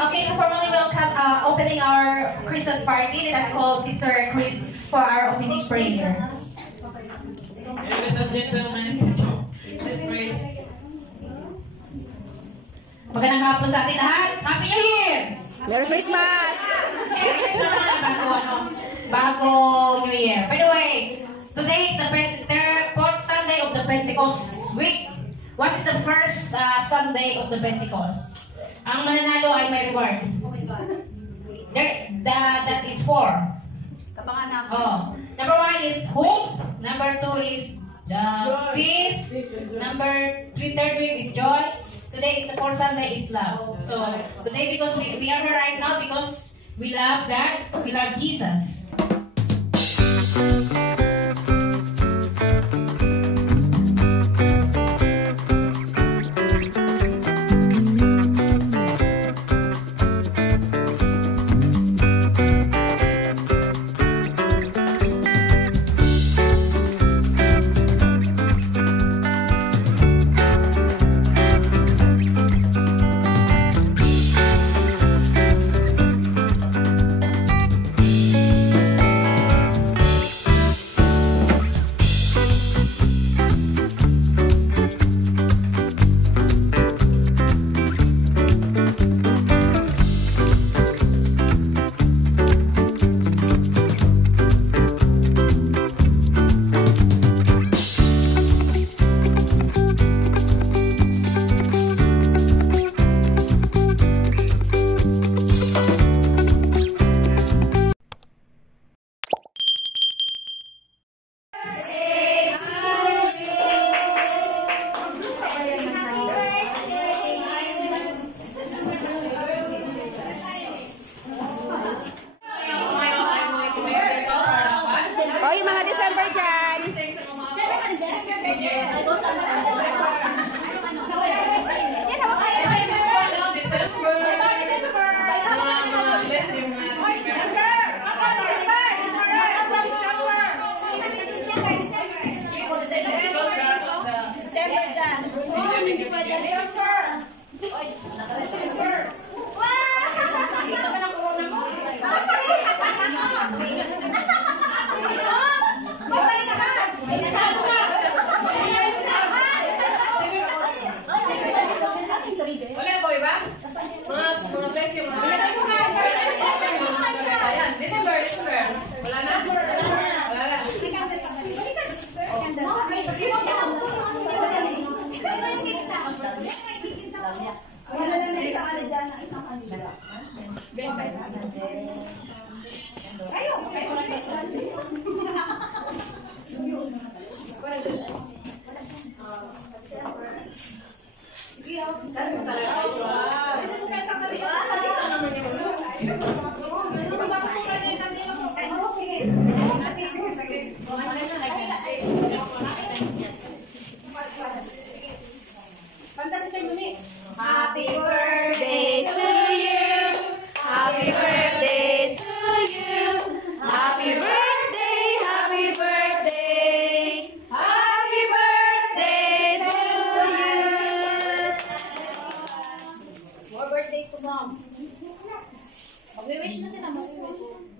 Okay, to formally welcome opening our Christmas party. Let us call Sister Chris for our opening prayer. Ladies and gentlemen, Sister Chris. Magandang hapon sa ating lahat. Happy New Year! Merry Christmas! Merry Christmas! Bago New Year. By the way, today is the 4th Sunday of the Pentecost week. What is the first Sunday of the Pentecost? Ang mananalo ay may reward. That is 4. Kapanganak. Oh. Number 1 is hope. Number 2 is peace. Number 3, third week is joy. Today is the 4th Sunday is love. So today because we are here right now because we love God, we love Jesus. Happy birthday to you. Happy birthday to you. Happy birthday, happy birthday. Happy birthday to you. More birthday to mom. Mag-wish na sila,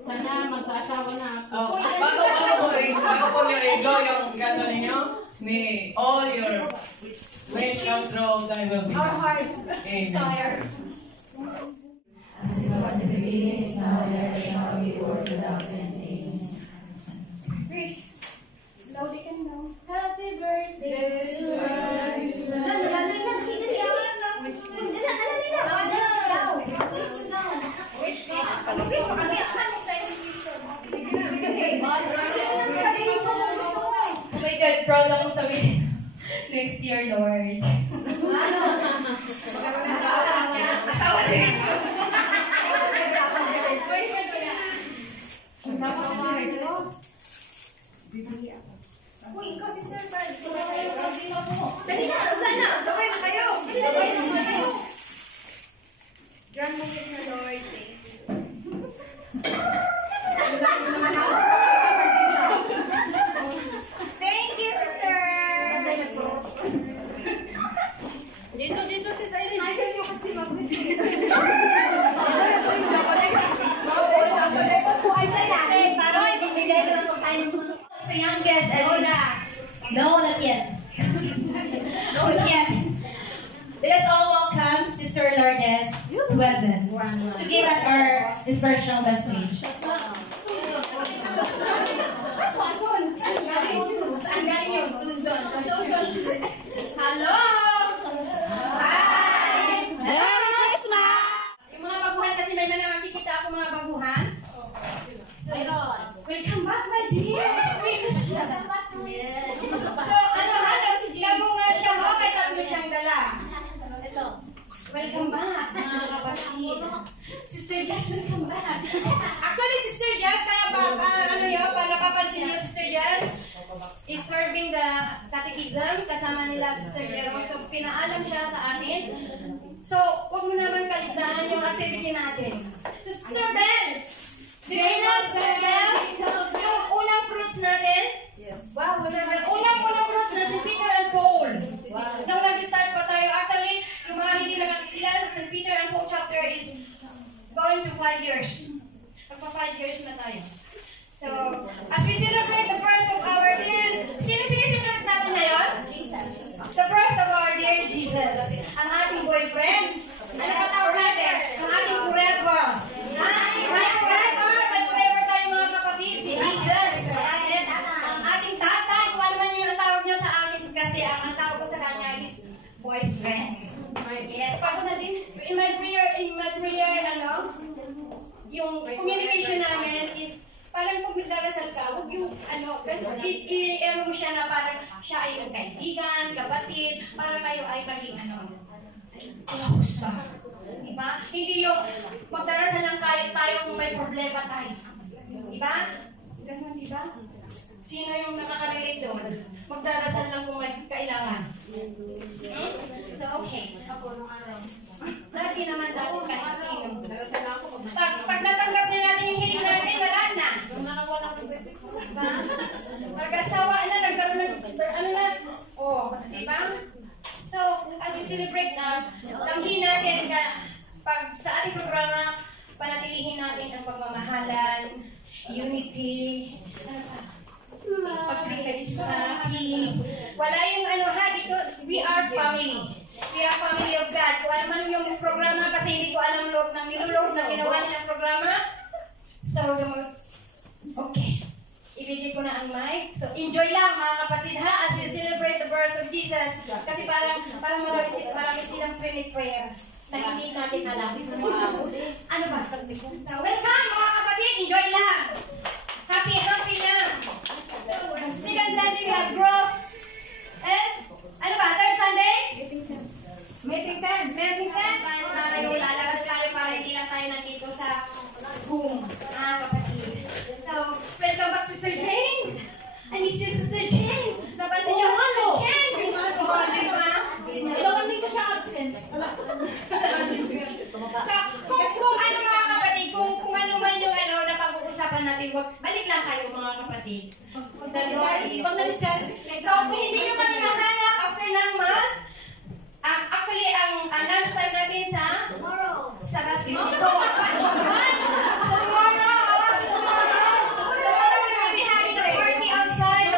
sana mag-asawa na ako. Bago po yung enjoy yung gato ninyo, may all your wish come true, God will be. Our hearts desire. As it was in the beginning, is now, and ever shall be, world without end. Amen. Slowly can go. Happy birthday to you. Oh my God, proud ako sabihin. Next year, Lord. welcome Sister Lourdes Tuazen to give us our inspirational message. Hello! Hi! Merry Christmas! Yung mga baguhan kasi may mga makikita ako mga baguhan. Welcome back, my dear! So, ano ha? Nabunga siya ho, may tatlo siyang dala. Welcome back, mga kapatid. Sister Jess, welcome back. Actually, Sister Jess, kaya napapansin niyo, Sister Jess is serving the catechism kasama nila Sister Jero. So, pinaalam siya sa amin. So, huwag mo naman kaligtaan yung activity natin. So, Sister Bell! Sister Bell, yung unang fruits natin. Yes. Wow, Sister Bell. Unang fruits na si Peter and Paul. Wow. Nung nag-start pa tayo, actually, yung mga hindi nakakilala sa St. Peter and Paul chapter is going to 5 years. Magpa 5 years na tayo. So, as we celebrate the birth of our dear, sino sinesimulate natin ngayon? Jesus. The birth of our dear Jesus. Ang ating boyfriend. Ano ka tawag natin? Ang ating forever. May forever tayo mga kapatid. Si Jesus. Ang ating tatay, kung ano man yung tawag nyo sa akin kasi ang tawag ko sa kanya is boyfriend. Yes, pag na din, in my prayer, yung communication namin is parang pag nagdarasal ka, huwag yung i-ero mo siya na parang siya ay yung kaibigan, kapatid, para kayo ay maging close ba? Diba? Hindi yung magdarasal lang tayo kung may problema tayo. Diba? Ganun, diba? Sino yung nakaka-relate doon? Magdarasal lang kung may kailangan. So, okay. Ako nung araw. Lagi naman dati kahit sino. Pag natanggap niya natin yung hiling natin, wala na. Diba? Pag-asawa na, nagkaroon na, diba? So, as we celebrate na, tanggihin natin pag sa ating programa, panatilihin natin ang pagmamahalan, unity, pagkakaisa, peace. Wala yung dito, we are family. We are family of God. Kung ano man yung programa, kasi hindi ko alam nilulog na ginawa nilang programa. So, okay. Ibigay ko na ang mic. So, enjoy lang mga kapatid ha, as we celebrate the birth of Jesus. Kasi parang marami silang prayer na hindi natin alam. Ano ba? So, welcome mga kapatid, enjoy lang. Happy lang. Second Sunday we have growth. And, ano ba? Third Sunday? Meeting 10. Tayo lalabas tayo para hindi lang tayo nandito sa room. Kapatid. So, welcome back Sister Jane. I miss you Sister Jane. Napansin niyo Sister Jane. Ilang hindi ko siya absent. So, kung ano mga kapatid, kung ano man yung na pag-uusapan natin, balik lang kayo mga kapatid. So, kung hindi nyo kami nahanap after ng mass, actually, ang lunch time natin sa basketball. So, tomorrow, we will be having the party outside.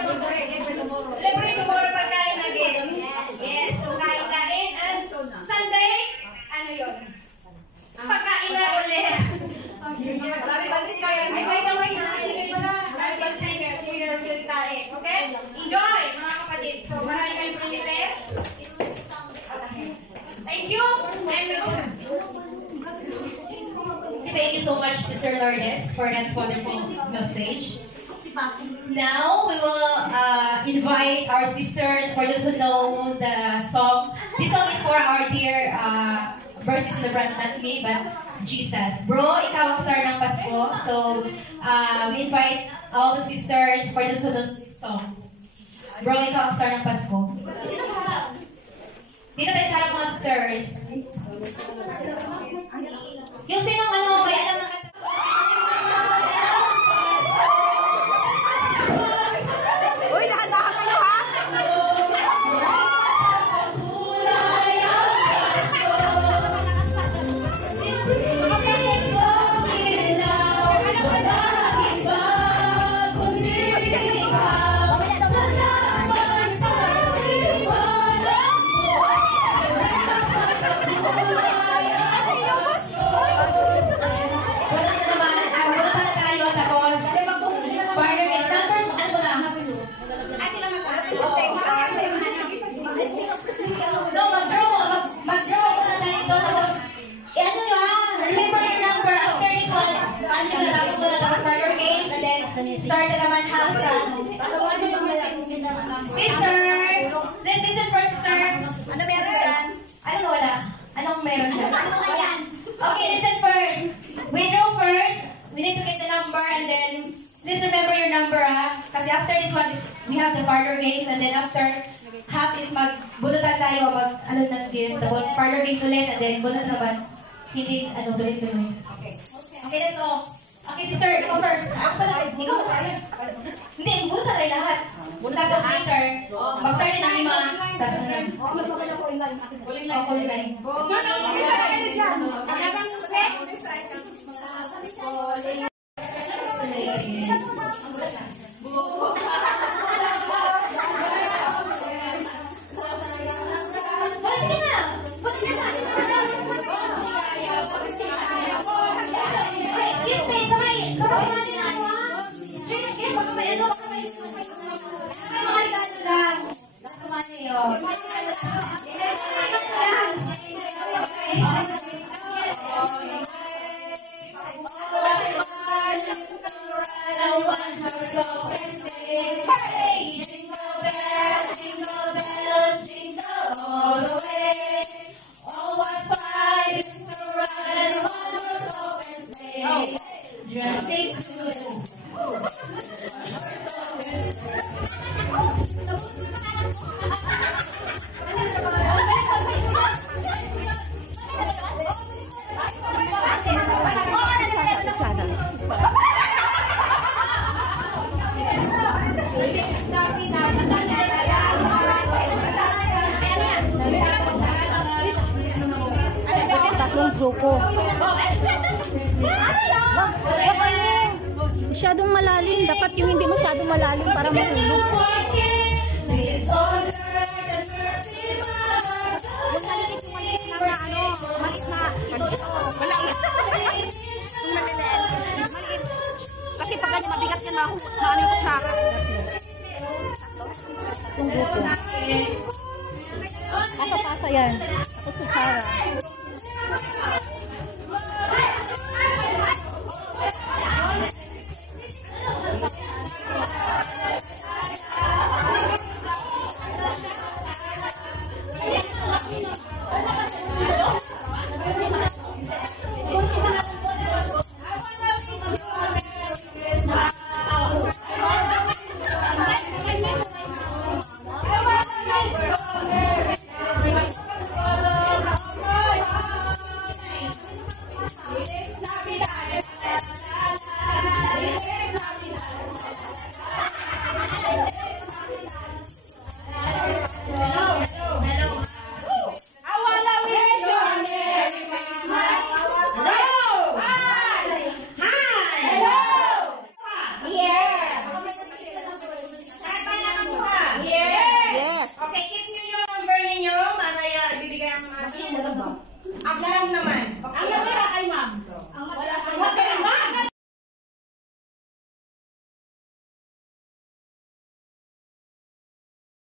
Libre tomorrow pagkain natin. Yes, so kain-kain. And Sunday, ano yun? Pagkain na ulit. Okay? Enjoy, mga kapatid. So, marami kayong pinili. Thank you. Thank you so much, Sister Lourdes, for that wonderful message. Now, we will invite our sisters for those who know the song. This song is for our dear birthday celebrant, not me, but Jesus. Bro, ikaw ang star ng Pasko. So, we invite all the sisters for those who know this song. Bro, ikaw ang star ng Pasko. Dito tayo sa harap mga sisters. Yung sinong may alam na kata. Uy, dahan-dahan kayo ha? Okay, listen first. We draw first. We need to get the number and then please remember your number kasi after this one we have the parlor games and then after half is magbunutan tayo ano ng game tapos parlor games ulit and then bunot naman hindi tuloy-tuloy. Okay, let's go. Okay, sister, ikaw first. Ikaw tayo. Hindi, bunutan tayo lahat. Tapos sister, mag-start din ang lima. Tapos Kuling lang. kuling line. Grupo. Masyadong malalim. Dapat yung hindi masyadong malalim para mahulog. Yung maliit na maliit na maliit. Kasi pag ganyan mabigat yan, maano yung kutsara. Itong grupo. Pasa-pasa yan. Tapos kutsara. Ako lang naman.